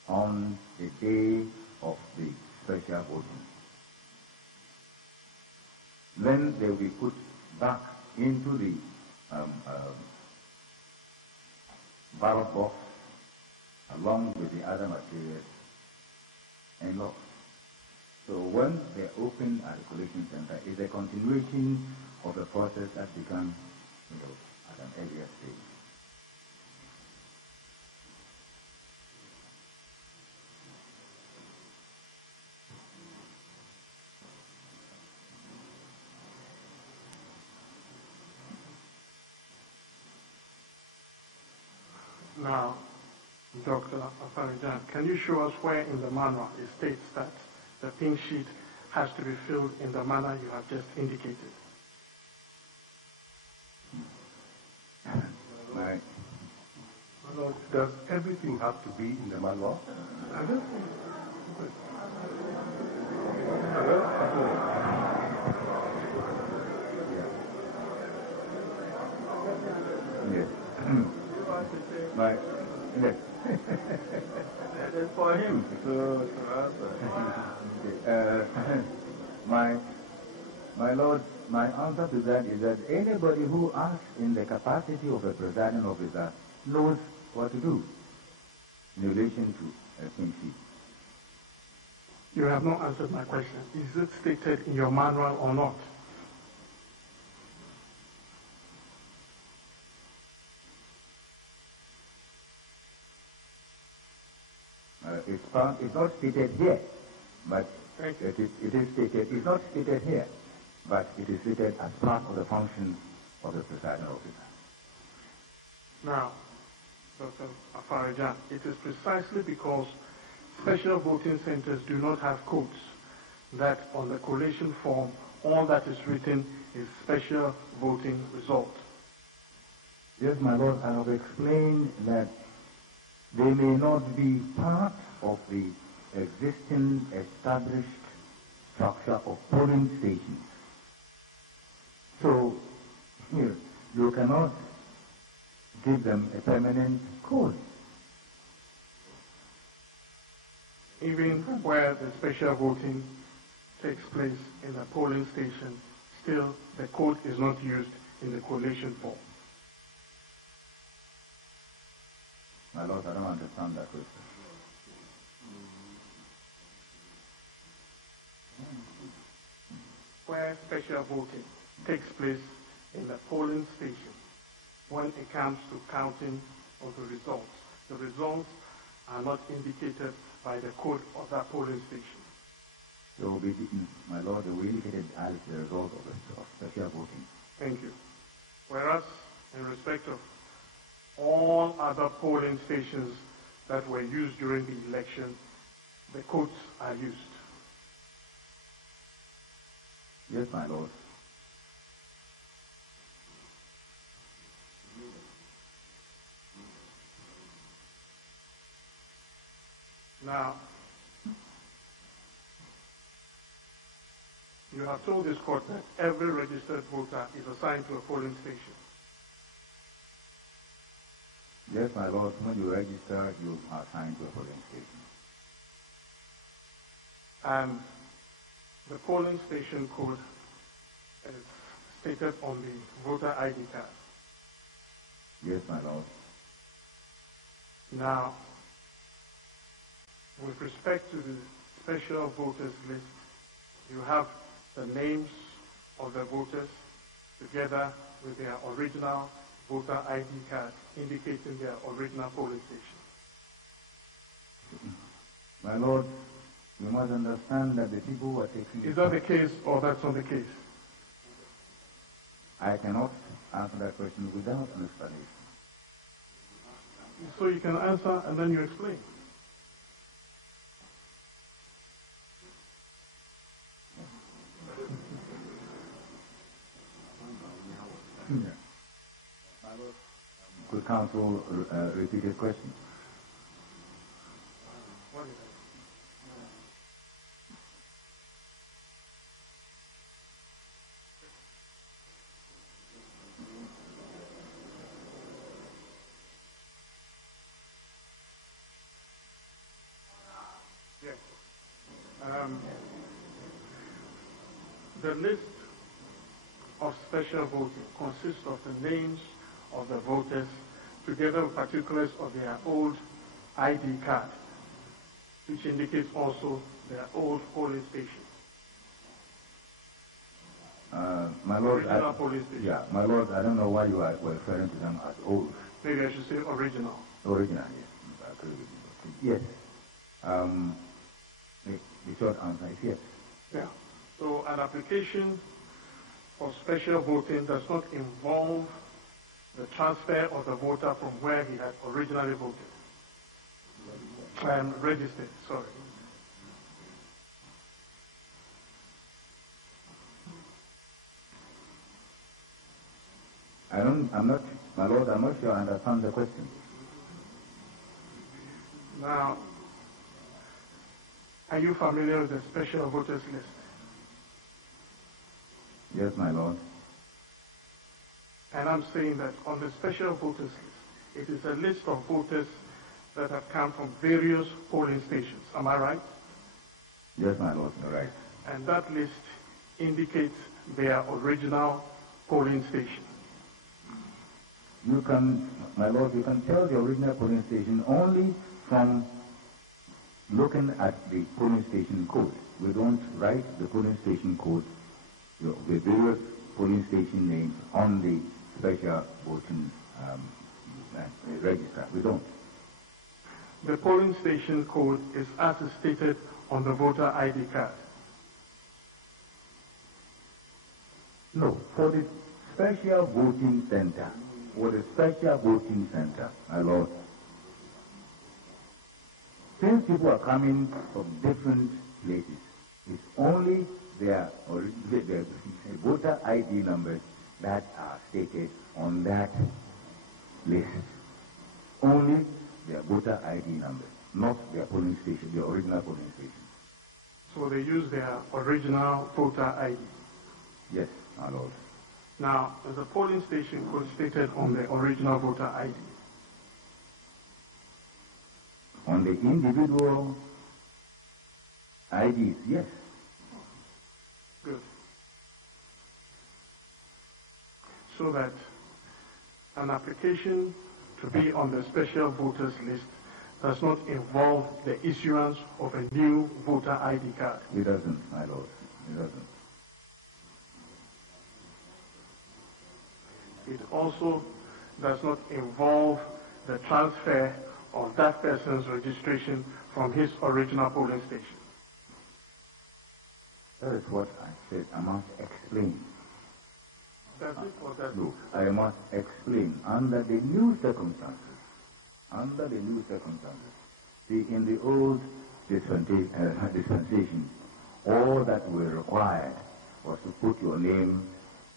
on the day of the special voting. Then they will be put back into the ballot box along with the other materials and locked. So when they open at the collation center, it's a continuation of the process that began at an earlier stage. Now, Dr. Afarijan, can you show us where in the manual it states that the pink sheet has to be filled in the manner you have just indicated. My Lord, does everything have to be in the manual? I don't Yes. My, yes. That is for him to answer. My Lord, my answer to that is that anybody who acts in the capacity of a presiding officer knows what to do in relation to a pink sheet. You have not answered my question. Is it stated in your manual or not? It's not stated here, but it is stated. It's not stated here, but it is stated as part of the function of the presiding officer. Now, Dr. Afarijan, it is precisely because special voting centers do not have codes that on the collation form, all that is written is special voting result. Yes, my Lord, I have explained that they may not be part of the existing established structure of polling stations. So, here, you cannot give them a permanent code. Even where the special voting takes place in the polling station, still the code is not used in the collation form. My Lord, I don't understand that question. Where special voting takes place in the polling station, when it comes to counting of the results are not indicated by the code of that polling station. They will be, my Lord, they will be indicated as the result of special voting. Thank you. Whereas, in respect of all other polling stations that were used during the election, the codes are used. Yes, my Lord. Now, you have told this court that every registered voter is assigned to a polling station. Yes, my Lord, when you register, you are assigned to a polling station. And the polling station code is stated on the voter ID card. Yes, my Lord. Now, with respect to the special voters list, you have the names of the voters together with their original voter ID card indicating their original polling station. My Lord, you must understand that the people who are taking... Is that the case or that's not the case? I cannot answer that question without an explanation. So you can answer and then you explain. Could counsel repeat his question? What is it? Yes. The list of special voting consists of the names of the voters together with particulars of their old ID card, which indicates also their old polling station. My Lord, Original polling station. yeah, my Lord, I don't know why you are referring to them as old. Maybe I should say original. Original, yes. I agree with you. Yes. The short answer is yes. Yeah. So an application for special voting does not involve the transfer of the voter from where he had originally voted. Registered, sorry. My Lord, I'm not sure I understand the question. Now, are you familiar with the special voters list? Yes, my Lord. And I'm saying that on the special voters list, it is a list of voters that have come from various polling stations. Am I right? Yes, my Lord, you're right. And that list indicates their original polling station. You can, my Lord, you can tell the original polling station only from looking at the polling station code. We don't write the polling station code, the various polling station names on the special voting register. We don't. The polling station code is as stated on the voter ID card. No, for the special voting center, my Lord, since people are coming from different places, it's only their voter ID numbers that are stated on that list. Only their voter ID numbers, not their polling station, the original polling station. So they use their original voter ID. Yes, my Lord. Now, is the polling station code stated on the original voter ID? On the individual IDs, yes. Good. So that an application to be on the special voters list does not involve the issuance of a new voter ID card. It doesn't, my Lord. It doesn't. It also does not involve the transfer of that person's registration from his original polling station. That is what I said. I must explain. Does it or does No, I must explain. Under the new circumstances, see, in the old dispensation, all that were required was to put your name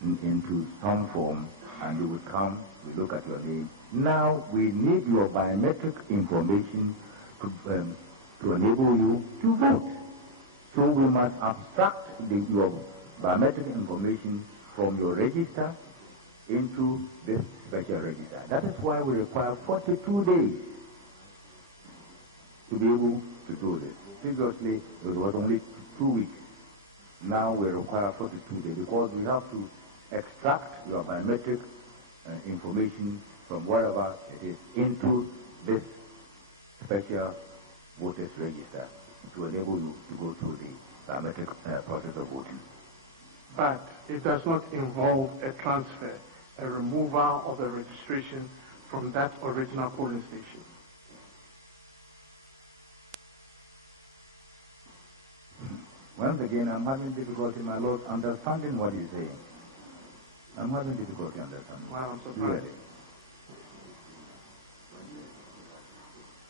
into some form, and you would come, we look at your name. Now we need your biometric information to enable you to vote. So we must abstract your biometric information from your register into this special register. That is why we require 42 days to be able to do this. Previously, it was only 2 weeks. Now we require 42 days because we have to extract your biometric information from wherever it is into this special voters register to enable you to go through the biometric process of voting. But it does not involve a transfer, a removal of the registration from that original polling station. Once again, I'm having difficulty, my Lord, understanding what he's saying. I'm having difficulty understanding. Wow, I'm surprised.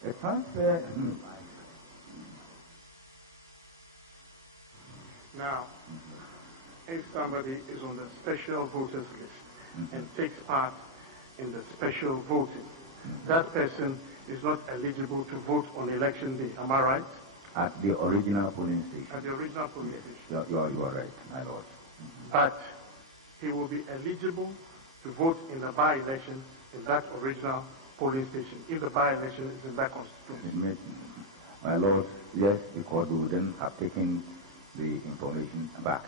A transfer. Now, if somebody is on the special voters list and takes part in the special voting, that person is not eligible to vote on election day. Am I right? At the original polling station. At the original polling station. You are right, my Lord. But he will be eligible to vote in the by-election in that original polling station, if the by-election is in that constituency. My Lord, yes, because we would then have taken the information back.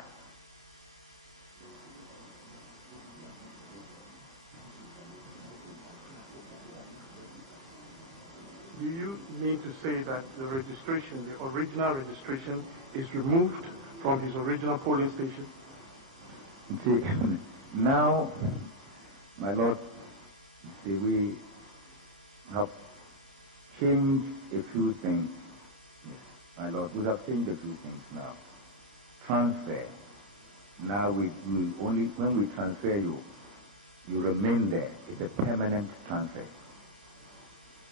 Do you mean to say that the registration, the original registration, is removed from his original polling station? See, now, my Lord, see, we have changed a few things. My Lord, we have changed a few things now. Transfer. Now we only, when we transfer you, you remain there. It's a permanent transfer.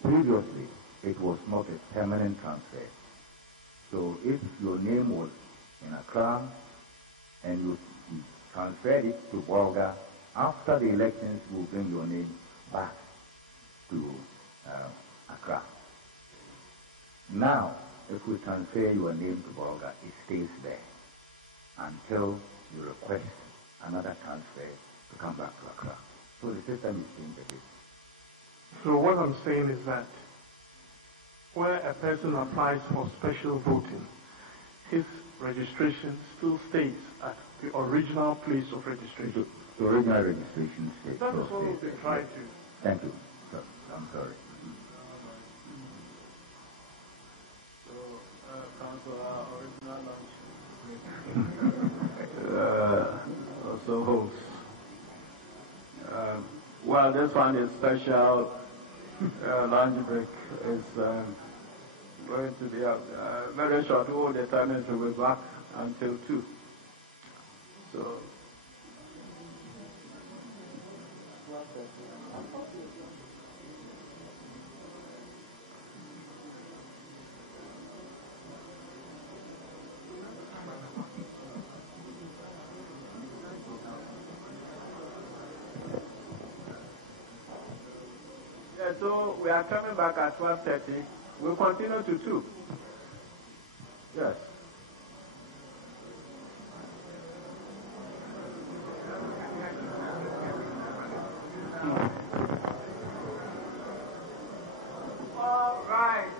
Previously, it was not a permanent transfer. So if your name was in Accra and you transferred it to Bolga, After the elections, we'll bring your name back to Accra. Now, if we transfer your name to Bolga, it stays there until you request another transfer to come back to Accra. So the system is being the So what I'm saying is that where a person applies for special voting, his registration still stays at the original place of registration. The original registration stays. That is what we've been trying to. Thank you. So, I'm sorry. Councillor, original lunch. Also holds. Well, this one is special. Lunch break is going to be very short. All the time is will be back until 2. So. So we are coming back at 12:30. We'll continue to 2. Yes. All right.